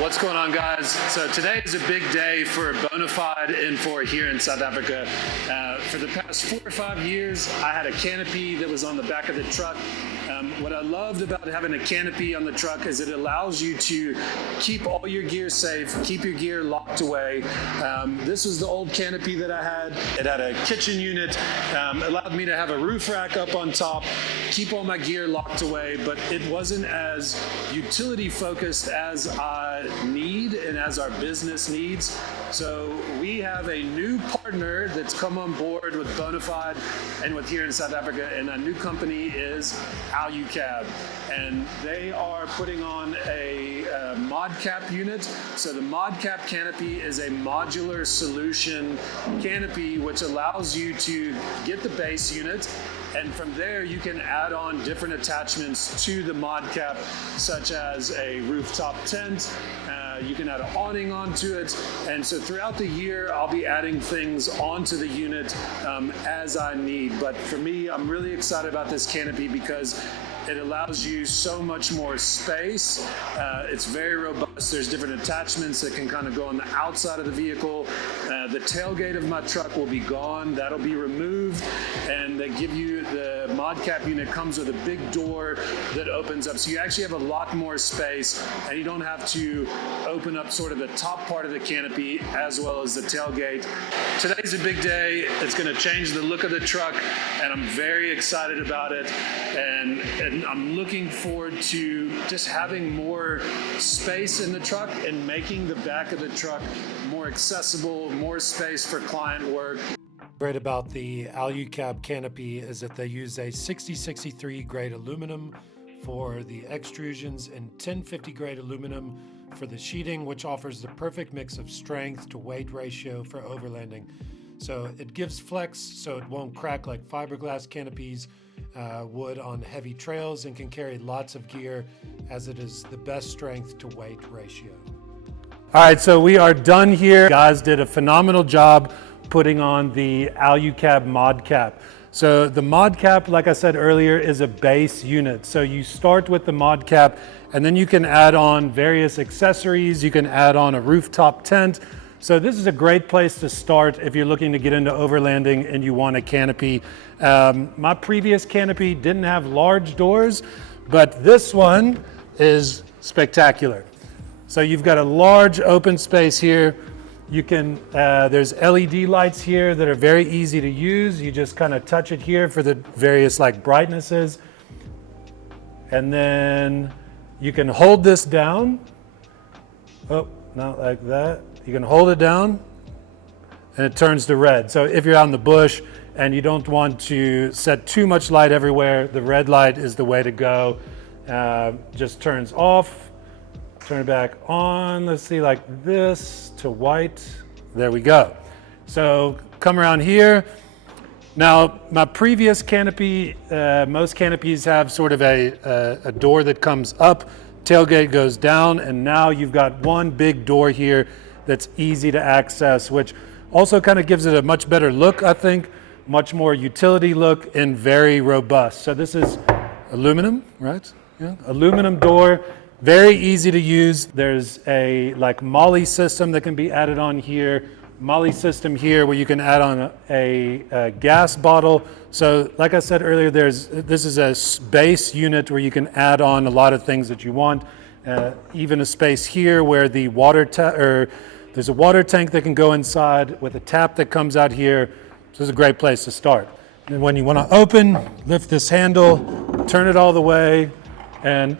What's going on, guys? So today is a big day for Bonafide and for here in South Africa. For the past 4 or 5 years, I had a canopy that was on the back of the truck. What I loved about having a canopy on the truck is it allows you to keep all your gear safe, keep your gear locked away. This was the old canopy that I had. It had a kitchen unit, allowed me to have a roof rack up on top, keep all my gear locked away, but it wasn't as utility focused as I need and as our business needs. So we have a new partner that's come on board with Bonafide and with here in South Africa, and that new company is Alu-Cab, and they are putting on a ModCAP unit. So the ModCAP Canopy is a modular solution canopy which allows you to get the base unit, and from there you can add on different attachments to the ModCAP, such as a rooftop tent. You can add an awning onto it, and so throughout the year I'll be adding things onto the unit as I need. But for me, I'm really excited about this canopy because it allows you so much more space. It's very robust. There's different attachments that can kind of go on the outside of the vehicle. The tailgate of my truck will be gone. That'll be removed, and they give you the ModCAP unit comes with a big door that opens up. So you actually have a lot more space, and you don't have to open up sort of the top part of the canopy as well as the tailgate. Today's a big day. It's going to change the look of the truck, and I'm very excited about it. And I'm looking forward to just having more space in the truck and making the back of the truck more accessible, more space for client work. Great about the Alu-Cab Canopy is that they use a 6063 grade aluminum for the extrusions and 1050 grade aluminum for the sheeting, which offers the perfect mix of strength to weight ratio for overlanding. So it gives flex so it won't crack like fiberglass canopies would on heavy trails, and can carry lots of gear as it is the best strength to weight ratio. All right, so we are done here. Guys did a phenomenal job putting on the Alu-Cab ModCAP. So the ModCAP, like I said earlier, is a base unit. So you start with the ModCAP, and then you can add on various accessories. You can add on a rooftop tent. So this is a great place to start if you're looking to get into overlanding and you want a canopy. My previous canopy didn't have large doors, but this one is spectacular. So you've got a large open space here. You can, there's LED lights here that are very easy to use. You just kind of touch it here for the various like brightnesses. And then you can hold this down. Oh, not like that. You can hold it down and it turns to red. So if you're out in the bush and you don't want to set too much light everywhere, the red light is the way to go. Just turns off, turn it back on. Let's see, like this to white. There we go. So come around here. Now, my previous canopy, most canopies have sort of a door that comes up, tailgate goes down, and now you've got one big door here that's easy to access, which also kind of gives it a much better look, I think, much more utility look, and very robust. So this is aluminum, right? Yeah, aluminum door, very easy to use. There's a like molly system that can be added on here, molly system here where you can add on a gas bottle. So like I said earlier, this is a base unit where you can add on a lot of things that you want. Even a space here where the there's a water tank that can go inside with a tap that comes out here. So this is a great place to start. And when you want to open, lift this handle, turn it all the way, and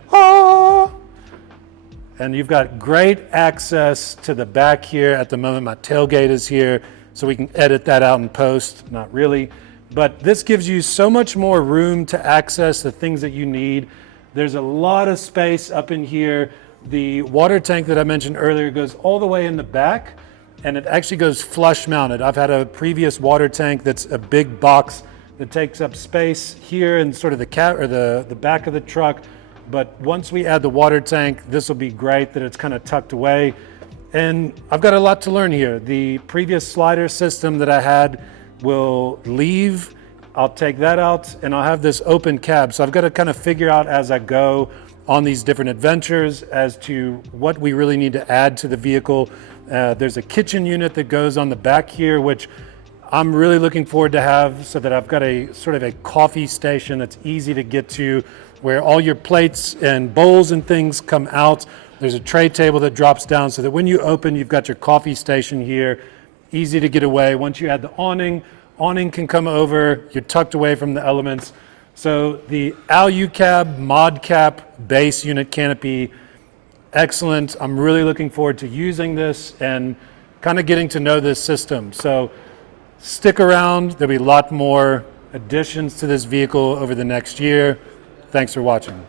you've got great access to the back here. At the moment, my tailgate is here, so we can edit that out in post. Not really, but this gives you so much more room to access the things that you need. There's a lot of space up in here. The water tank that I mentioned earlier goes all the way in the back, and it actually goes flush mounted. I've had a previous water tank that's a big box that takes up space here in sort of the back of the truck. But once we add the water tank, this will be great that it's kind of tucked away. And I've got a lot to learn here. The previous slider system that I had will leave. I'll take that out and I'll have this open cab. So I've got to kind of figure out as I go on these different adventures as to what we really need to add to the vehicle. There's a kitchen unit that goes on the back here, which I'm really looking forward to have, so that I've got a sort of a coffee station that's easy to get to, where all your plates and bowls and things come out. There's a tray table that drops down so that when you open, you've got your coffee station here, easy to get away. Once you add the awning can come over, you're tucked away from the elements. So the Alu-Cab ModCAP base unit canopy, excellent. I'm really looking forward to using this and kind of getting to know this system. So stick around, there'll be a lot more additions to this vehicle over the next year. Thanks for watching.